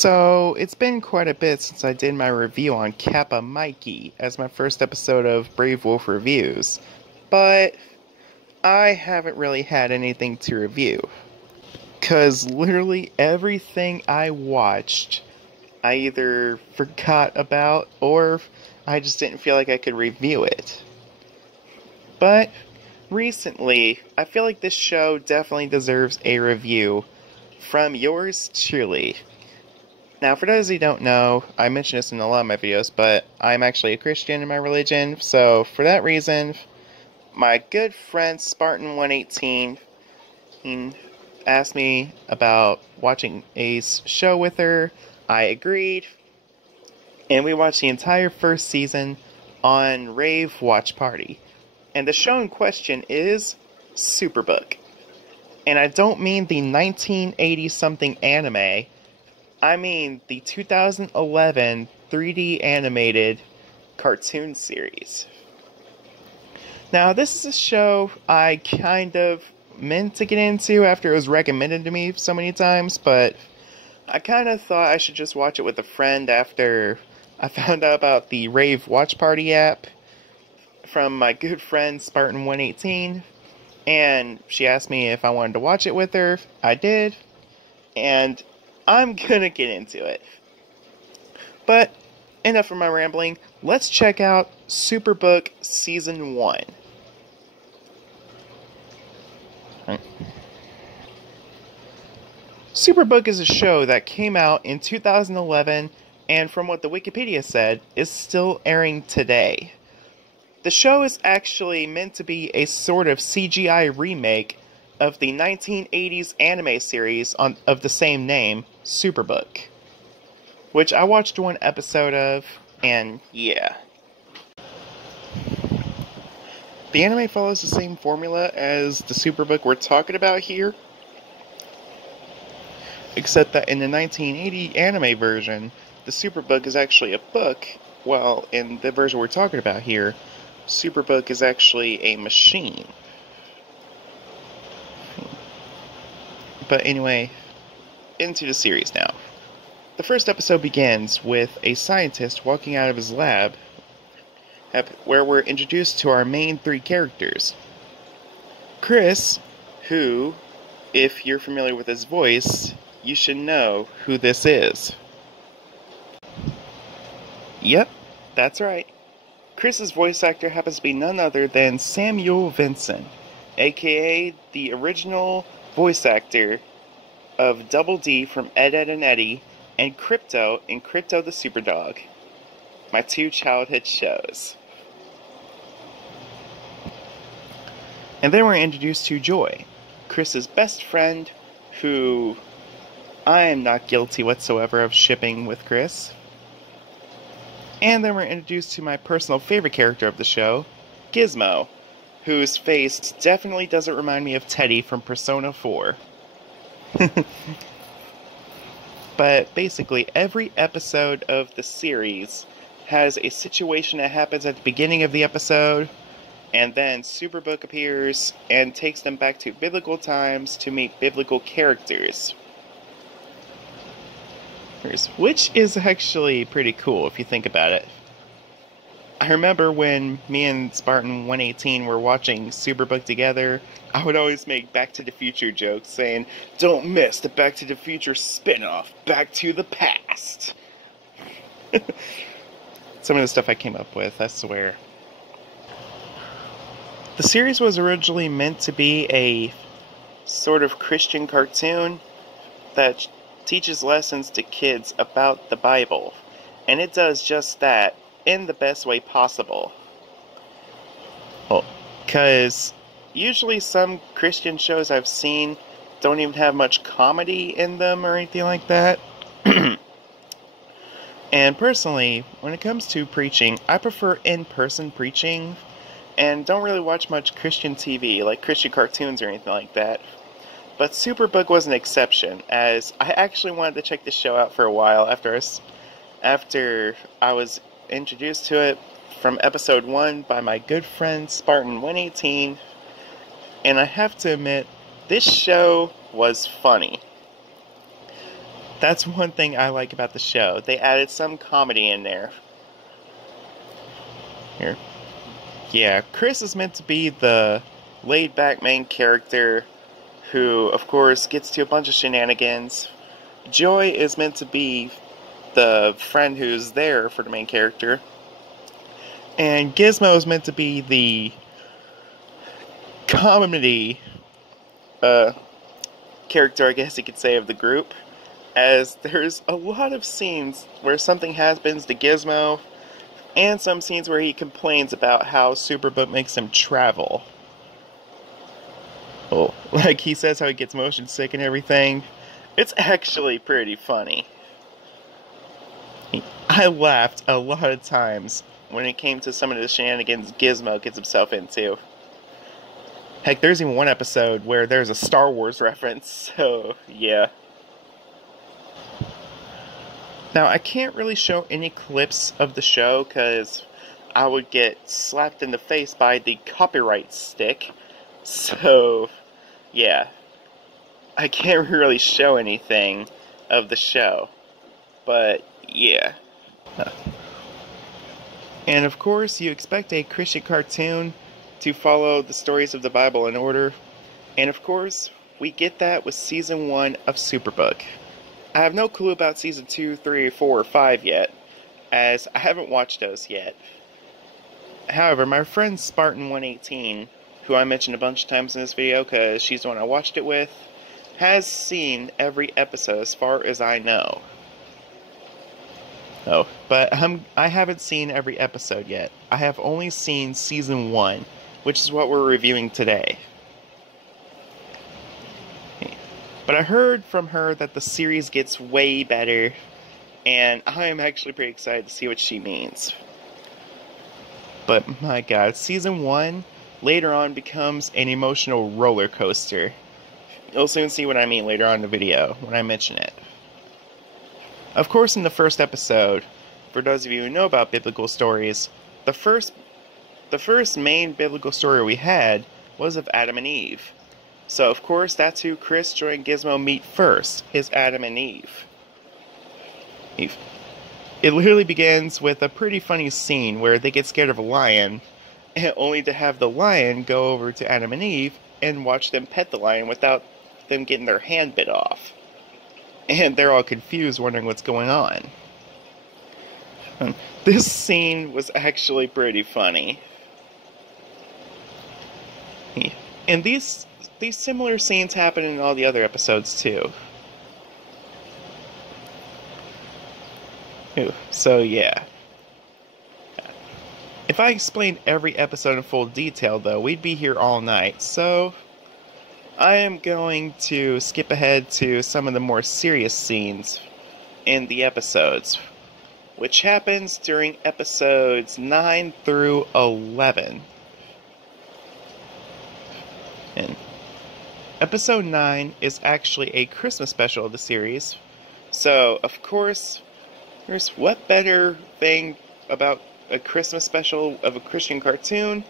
So, it's been quite a bit since I did my review on Kappa Mikey as my first episode of Brave Wolf Reviews, but I haven't really had anything to review. Because literally everything I watched, I either forgot about or I just didn't feel like I could review it. But recently, I feel like this show definitely deserves a review from yours truly. Now, for those who don't know, I mention this in a lot of my videos, but I'm actually a Christian in my religion, so for that reason, my good friend Spartan118 asked me about watching a show with her. I agreed, and we watched the entire first season on Rave Watch Party. And the show in question is Superbook. And I don't mean the 1980-something anime, I mean the 2011 3D animated cartoon series. Now, this is a show I kind of meant to get into after it was recommended to me so many times, but I kind of thought I should just watch it with a friend after I found out about the Rave Watch Party app from my good friend Spartan118, and she asked me if I wanted to watch it with her. I did, and I'm gonna get into it. But enough of my rambling. Let's check out Superbook Season 1. Superbook is a show that came out in 2011 and from what the Wikipedia said, is still airing today. The show is actually meant to be a sort of CGI remake of the 1980s anime series of the same name, Superbook, which I watched one episode of, and yeah. The anime follows the same formula as the Superbook we're talking about here, except that in the 1980 anime version, the Superbook is actually a book, while in the version we're talking about here, Superbook is actually a machine. But anyway, into the series now. The first episode begins with a scientist walking out of his lab, where we're introduced to our main three characters. Chris, who, if you're familiar with his voice, you should know who this is. Yep, that's right. Chris's voice actor happens to be none other than Samuel Vincent, aka the original voice actor of Double D from Ed, Ed and Eddie, and Crypto in Crypto the Superdog, my two childhood shows. And then we're introduced to Joy, Chris's best friend, who I am not guilty whatsoever of shipping with Chris. And then we're introduced to my personal favorite character of the show, Gizmo, whose face definitely doesn't remind me of Teddy from Persona 4. But basically, every episode of the series has a situation that happens at the beginning of the episode, and then Superbook appears and takes them back to biblical times to meet biblical characters. Which is actually pretty cool if you think about it. I remember when me and Spartan118 were watching Superbook together, I would always make Back to the Future jokes saying, "Don't miss the Back to the Future spin-off, Back to the Past." Some of the stuff I came up with, I swear. The series was originally meant to be a sort of Christian cartoon that teaches lessons to kids about the Bible, and it does just that in the best way possible. Well, because usually some Christian shows I've seen don't even have much comedy in them or anything like that. And personally, when it comes to preaching, I prefer in-person preaching and don't really watch much Christian TV, like Christian cartoons or anything like that. But Superbook was an exception, as I actually wanted to check this show out for a while after I was introduced to it from episode 1 by my good friend Spartan118, and I have to admit, this show was funny. That's one thing I like about the show. They added some comedy in there. Here. Yeah, Chris is meant to be the laid-back main character who, of course, gets to a bunch of shenanigans. Joy is meant to be the friend who's there for the main character. And Gizmo is meant to be the comedy character, I guess you could say, of the group. As there's a lot of scenes where something happens to Gizmo, and some scenes where he complains about how Superbook makes him travel. Oh, like he says how he gets motion sick and everything. It's actually pretty funny. I laughed a lot of times when it came to some of the shenanigans Gizmo gets himself into. Heck, there's even one episode where there's a Star Wars reference, so yeah. Now, I can't really show any clips of the show because I would get slapped in the face by the copyright stick. So, yeah. I can't really show anything of the show. But, yeah. And of course, you expect a Christian cartoon to follow the stories of the Bible in order. And of course, we get that with Season 1 of Superbook. I have no clue about Season 2, 3, 4, or 5 yet, as I haven't watched those yet. However, my friend Spartan118, who I mentioned a bunch of times in this video because she's the one I watched it with, has seen every episode as far as I know. Oh, but I haven't seen every episode yet. I have only seen Season 1, which is what we're reviewing today. But I heard from her that the series gets way better, and I am actually pretty excited to see what she means. But my god, Season 1 later on becomes an emotional roller coaster. You'll soon see what I mean later on in the video when I mention it. Of course, in the first episode, for those of you who know about biblical stories, the first main biblical story we had was of Adam and Eve. So, of course, that's who Chris, Joy, and Gizmo meet first, is Adam and Eve. It literally begins with a pretty funny scene where they get scared of a lion, only to have the lion go over to Adam and Eve and watch them pet the lion without them getting their hand bit off. And they're all confused, wondering what's going on. This scene was actually pretty funny. And these similar scenes happen in all the other episodes too. So yeah. If I explained every episode in full detail though, we'd be here all night, so I am going to skip ahead to some of the more serious scenes in the episodes, which happens during episodes 9 through 11. And Episode 9 is actually a Christmas special of the series, so of course, there's what better thing about a Christmas special of a Christian cartoon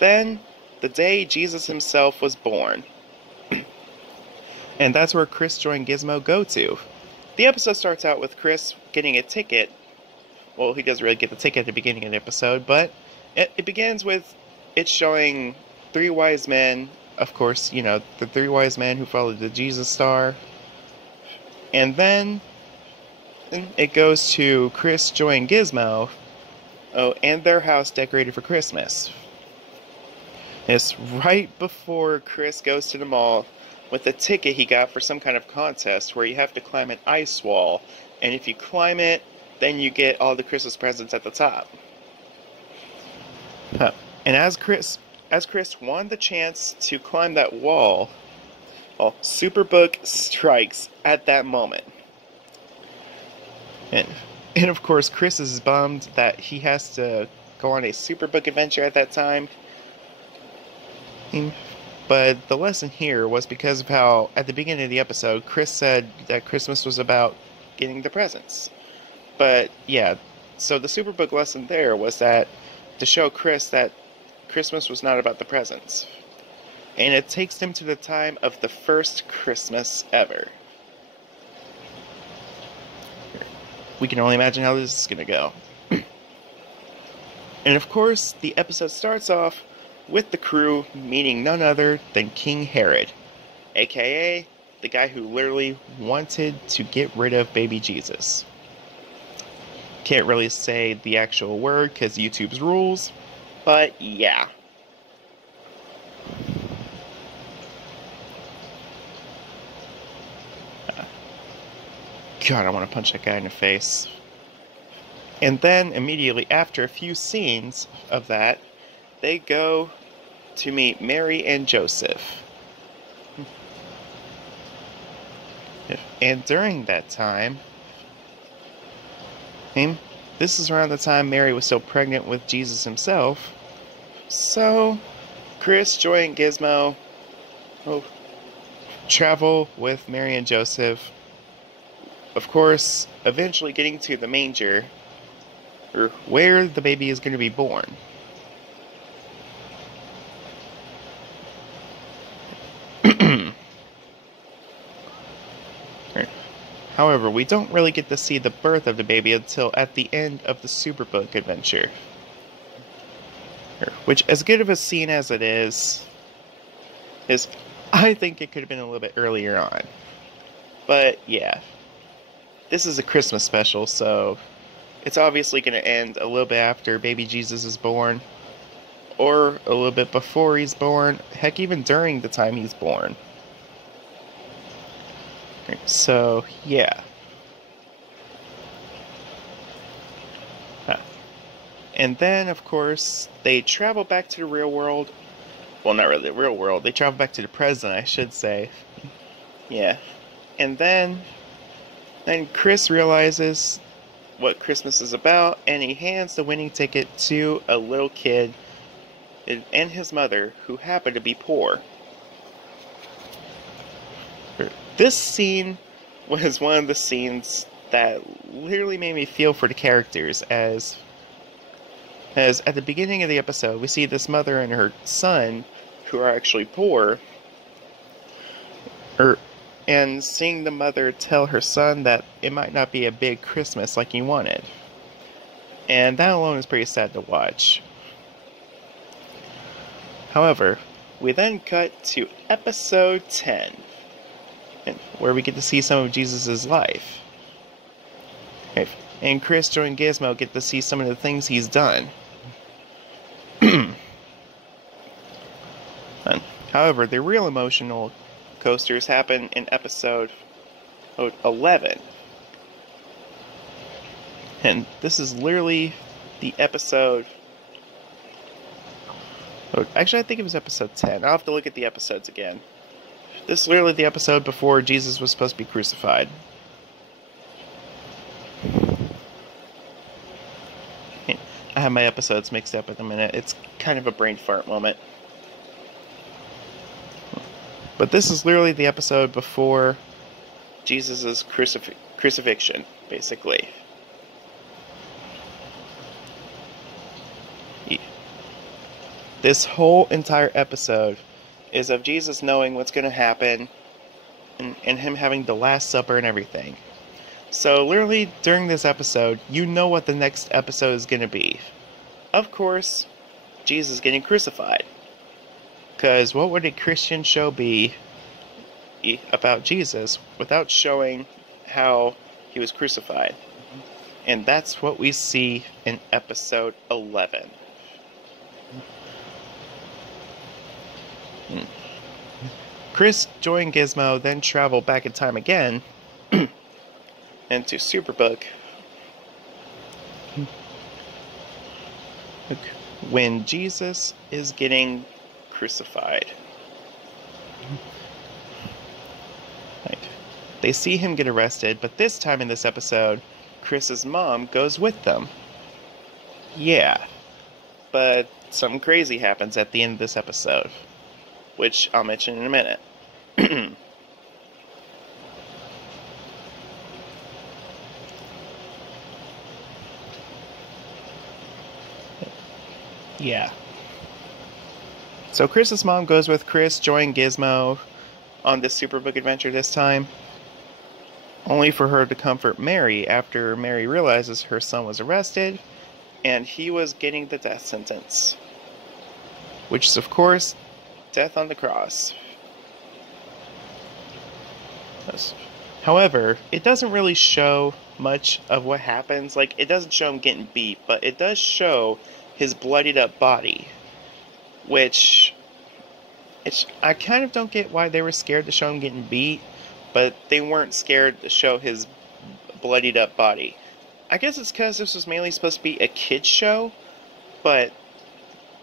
than the day Jesus himself was born. And that's where Chris, Joy, and Gizmo go to. The episode starts out with Chris getting a ticket. Well, he doesn't really get the ticket at the beginning of the episode, but it begins with it showing three wise men. Of course, you know, the three wise men who followed the Jesus star. And then it goes to Chris, Joy, and Gizmo. Oh, and their house decorated for Christmas. It's right before Chris goes to the mall with a ticket he got for some kind of contest where you have to climb an ice wall. And if you climb it, then you get all the Christmas presents at the top. And as Chris won the chance to climb that wall, well, Superbook strikes at that moment. And of course, Chris is bummed that he has to go on a Superbook adventure at that time. But the lesson here was because of how, at the beginning of the episode, Chris said that Christmas was about getting the presents. But, yeah, so the Superbook lesson there was that to show Chris that Christmas was not about the presents. And it takes them to the time of the first Christmas ever. we can only imagine how this is going to go. And of course, the episode starts off with the crew meeting none other than King Herod, aka the guy who literally wanted to get rid of baby Jesus. Can't really say the actual word because YouTube's rules, but yeah. God, I want to punch that guy in the face. And then, immediately after a few scenes of that, they go to meet Mary and Joseph. And during that time, this is around the time Mary was still pregnant with Jesus himself. So, Chris, Joy, and Gizmo travel with Mary and Joseph. Of course, eventually getting to the manger, or where the baby is going to be born. However, we don't really get to see the birth of the baby until at the end of the Superbook adventure. Which, as good of a scene as it is I think it could have been a little bit earlier on. But yeah, this is a Christmas special, so it's obviously going to end a little bit after baby Jesus is born, or a little bit before he's born, heck, even during the time he's born. So, yeah. And then, of course, they travel back to the real world. Well, not really the real world. They travel back to the present, I should say. Yeah. And then Chris realizes what Christmas is about, and he hands the winning ticket to a little kid and his mother, who happen to be poor. This scene was one of the scenes that literally made me feel for the characters, as at the beginning of the episode, we see this mother and her son, who are actually poor, and seeing the mother tell her son that it might not be a big Christmas like he wanted. And that alone is pretty sad to watch. However, we then cut to episode 10, where we get to see some of Jesus' life. And Chris, Joy, and Gizmo get to see some of the things he's done. However, the real emotional coasters happen in episode 11. And this is literally the episode... Actually, I think it was episode 10. I'll have to look at the episodes again. This is literally the episode before Jesus was supposed to be crucified. I have my episodes mixed up at the minute. It's kind of a brain fart moment. But this is literally the episode before Jesus' crucifixion, basically. This whole entire episode is of Jesus knowing what's going to happen, and him having the Last Supper and everything. So literally during this episode, you know what the next episode is going to be. Of course, Jesus getting crucified. Because what would a Christian show be about Jesus without showing how he was crucified? And that's what we see in episode 11. Chris, Joy, and Gizmo then travel back in time again into Superbook when Jesus is getting crucified. They see him get arrested, but this time in this episode, Chris's mom goes with them. Yeah, but something crazy happens at the end of this episode, which I'll mention in a minute. Yeah. So Chris's mom goes with Chris, Joy, and Gizmo on this Superbook adventure this time. only for her to comfort Mary after Mary realizes her son was arrested and he was getting the death sentence, which is, of course, death on the cross. Yes. However, it doesn't really show much of what happens. Like, it doesn't show him getting beat, but it does show his bloodied up body, which I kind of don't get why they were scared to show him getting beat, but they weren't scared to show his bloodied up body. I guess it's because this was mainly supposed to be a kid's show, but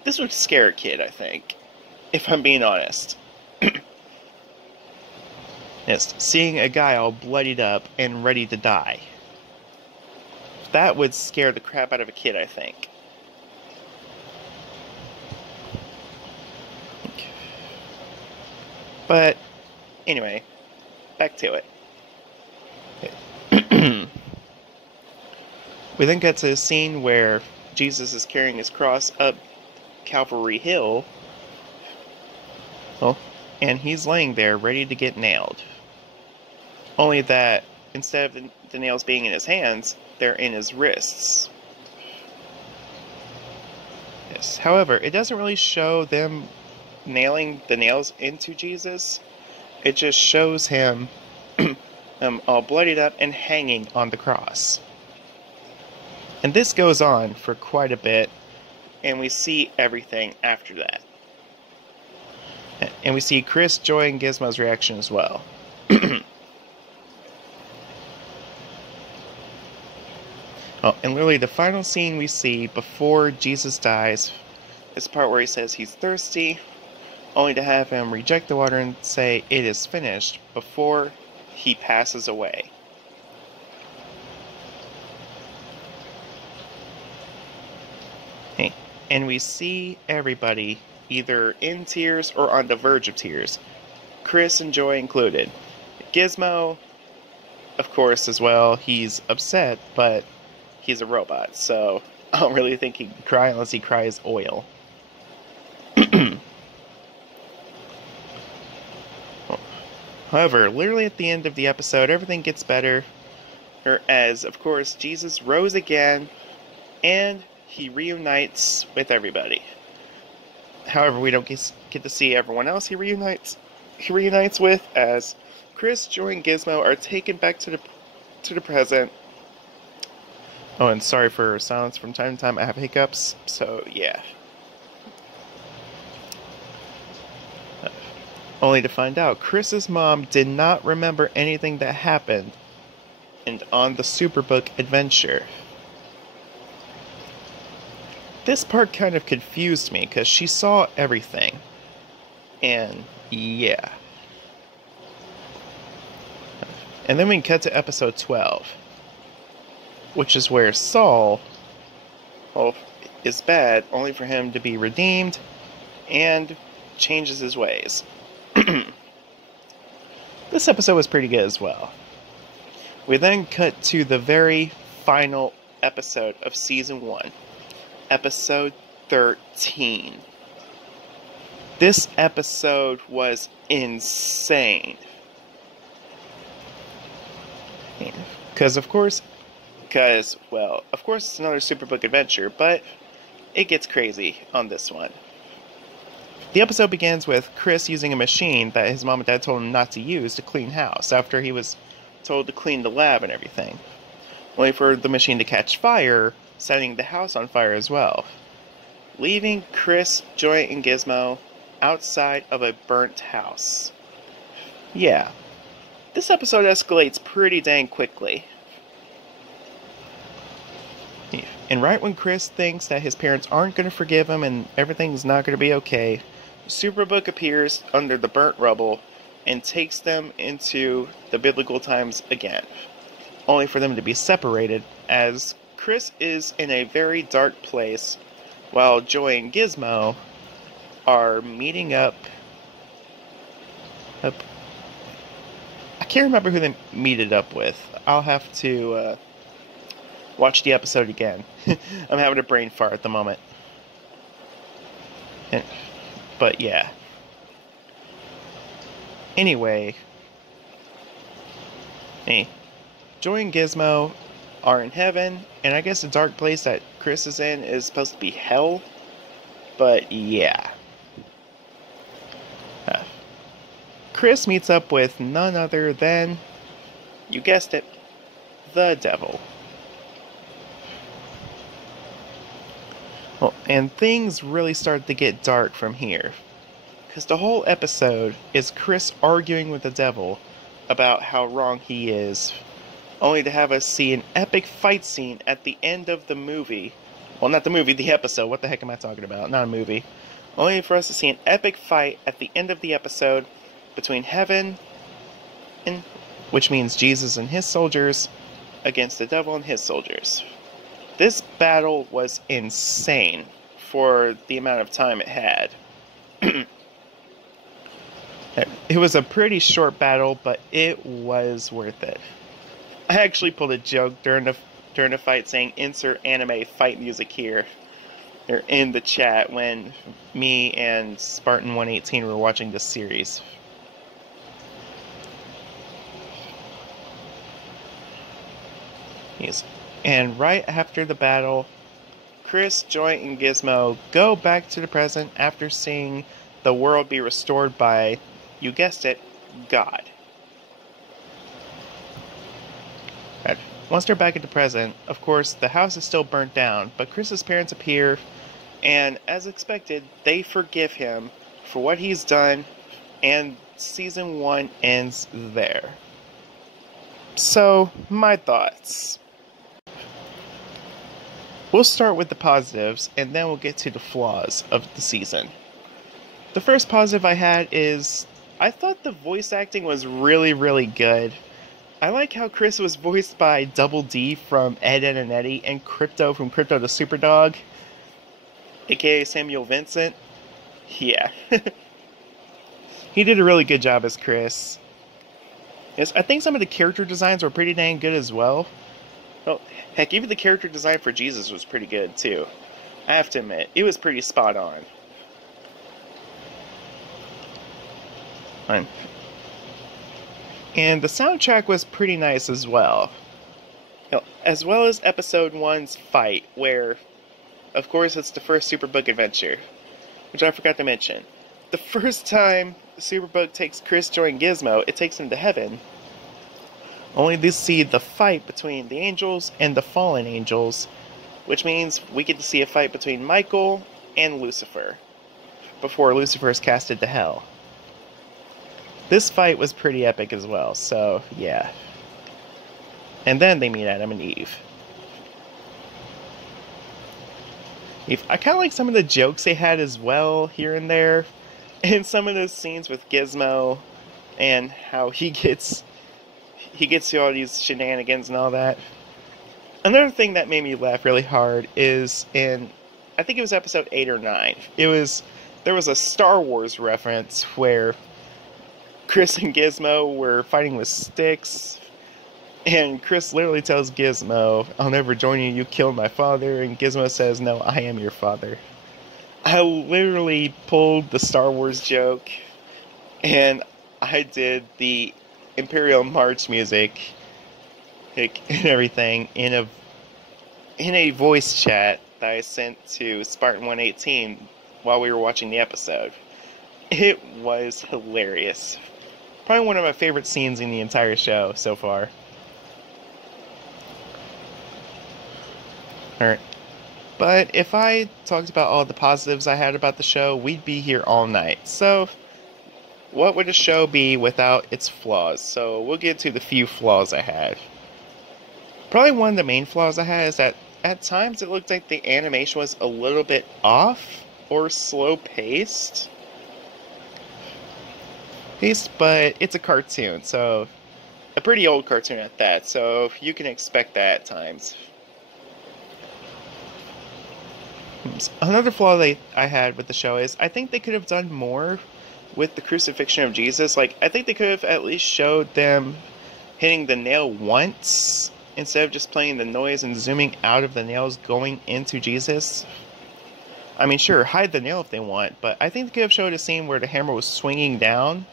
this would scare a kid, I think, if I'm being honest. Yes, seeing a guy all bloodied up and ready to die. That would scare the crap out of a kid, I think. But, anyway, back to it. We then get to a scene where Jesus is carrying his cross up Calvary Hill. Oh, and he's laying there ready to get nailed. Only that, instead of the nails being in his hands, they're in his wrists. Yes. However, it doesn't really show them nailing the nails into Jesus. It just shows him all bloodied up and hanging on the cross. And this goes on for quite a bit, and we see everything after that. And we see Chris, Joy, and Gizmo's reaction as well. Oh, and literally the final scene we see before Jesus dies is the part where he says he's thirsty, only to have him reject the water and say it is finished before he passes away. And we see everybody either in tears or on the verge of tears, Chris and Joy included. Gizmo, of course, as well. He's upset, but he's a robot, so I don't really think he can cry unless he cries oil. However, literally at the end of the episode, everything gets better, as, of course, Jesus rose again, and he reunites with everybody. However, we don't get to see everyone else he reunites with, as Chris, Joy, and Gizmo are taken back to the present. Oh, and sorry for silence from time to time. I have hiccups, so yeah. Only to find out, Chris's mom did not remember anything that happened and on the Superbook adventure. This part kind of confused me, because she saw everything. And, yeah. And then we cut to episode 12. Which is where Saul, is bad, only for him to be redeemed, and changes his ways. This episode was pretty good as well. We then cut to the very final episode of Season 1. Episode 13. This episode was insane. Of course, it's another Superbook adventure, but it gets crazy on this one. The episode begins with Chris using a machine that his mom and dad told him not to use to clean house, after he was told to clean the lab and everything. Only for the machine to catch fire, setting the house on fire as well, leaving Chris, Joy, and Gizmo outside of a burnt house. Yeah, this episode escalates pretty dang quickly. And right when Chris thinks that his parents aren't going to forgive him and everything's not going to be okay, Superbook appears under the burnt rubble and takes them into the biblical times again, only for them to be separated, as Chris is in a very dark place, while Joy and Gizmo are meeting up. I can't remember who they meted up with. I'll have to watch the episode again. I'm having a brain fart at the moment. But yeah. Anyway. Joy and Gizmo are in heaven, and I guess the dark place that Chris is in is supposed to be hell. But yeah. Uh, Chris meets up with none other than, you guessed it, the devil. Well, and things really start to get dark from here. Because the whole episode is Chris arguing with the devil about how wrong he is, only to have us see an epic fight scene at the end of the movie. Well, not the movie, the episode. What the heck am I talking about? Not a movie. Only for us to see an epic fight at the end of the episode between heaven, which means Jesus and his soldiers, against the devil and his soldiers. This battle was insane for the amount of time it had. It was a pretty short battle, but it was worth it. I actually pulled a joke during the fight saying, "Insert anime fight music here," or in the chat when me and Spartan 118 were watching this series. Yes. And right after the battle, Chris, Joy, and Gizmo go back to the present after seeing the world be restored by, you guessed it, God. Right. Once they're back at the present, of course, the house is still burnt down, but Chris's parents appear, and as expected, they forgive him for what he's done, and season 1 ends there. So, my thoughts. We'll start with the positives, and then we'll get to the flaws of the season. The first positive I had is, I thought the voice acting was really, really good. I like how Chris was voiced by Double D from Ed, Edd n Eddy, and Crypto from Crypto the Superdog, aka Samuel Vincent. Yeah. He did a really good job as Chris. Yes, I think some of the character designs were pretty dang good as well. Well, heck, even the character design for Jesus was pretty good, too. I have to admit, it was pretty spot on. And the soundtrack was pretty nice as well. As well as Episode 1's fight, where, of course, it's the first Superbook adventure, which I forgot to mention. The first time Superbook takes Chris, Joy, and Gizmo, it takes them to heaven, only to see the fight between the angels and the fallen angels, which means we get to see a fight between Michael and Lucifer, before Lucifer is casted to hell. This fight was pretty epic as well, so yeah. And then they meet Adam and Eve. I kind of like some of the jokes they had as well, here and there, and some of those scenes with Gizmo, and how he gets to all these shenanigans and all that. Another thing that made me laugh really hard is in, I think it was episode 8 or 9. There was a Star Wars reference where Chris and Gizmo were fighting with sticks, and Chris literally tells Gizmo, "I'll never join you, you killed my father," and Gizmo says, "No, I am your father." I literally pulled the Star Wars joke, and I did the Imperial March music and everything in a voice chat that I sent to Spartan 118 while we were watching the episode. It was hilarious. Probably one of my favorite scenes in the entire show so far. Alright. But if I talked about all the positives I had about the show, we'd be here all night. So, what would a show be without its flaws? So, we'll get to the few flaws I had. Probably one of the main flaws I had is that at times it looked like the animation was a little bit off or slow-paced. But it's a cartoon, so a pretty old cartoon at that, so you can expect that at times. Another flaw I had with the show is I think they could have done more with the crucifixion of Jesus. Like, I think they could have at least showed them hitting the nail once instead of just playing the noise and zooming out of the nails going into Jesus. I mean, sure, hide the nail if they want, but I think they could have showed a scene where the hammer was swinging down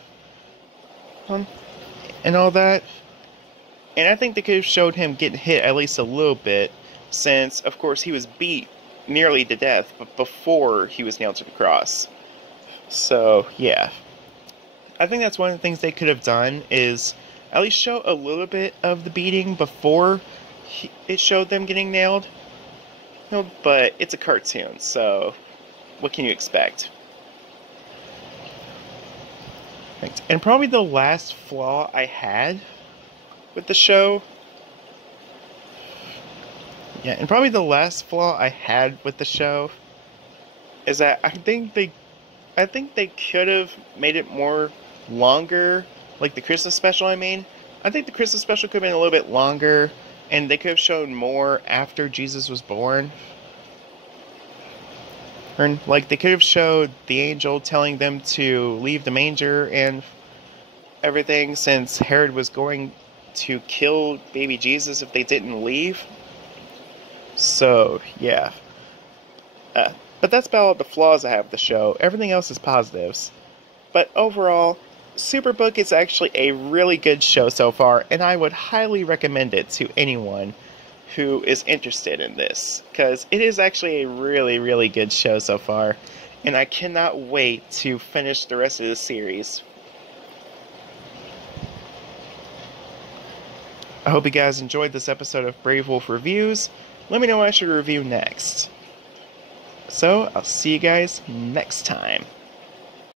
and all that. And I think they could have showed him getting hit at least a little bit, since, of course, he was beat nearly to death, but before he was nailed to the cross. So, yeah. I think that's one of the things they could have done, is at least show a little bit of the beating before it showed them getting nailed. But it's a cartoon, so what can you expect? And probably the last flaw I had with the show. Yeah, and probably the last flaw I had with the show is that I think they could have made it more longer, like the Christmas special, I mean. I think the Christmas special could have been a little bit longer, and they could have shown more after Jesus was born. Or, like, they could have showed the angel telling them to leave the manger and everything, since Herod was going to kill baby Jesus if they didn't leave. So, yeah. But that's about all the flaws I have with the show. Everything else is positives. But overall, Superbook is actually a really good show so far, and I would highly recommend it to anyone who is interested in this, because it is actually a really, really good show so far, and I cannot wait to finish the rest of the series. I hope you guys enjoyed this episode of Brave Wolf Reviews. Let me know what I should review next. So, I'll see you guys next time.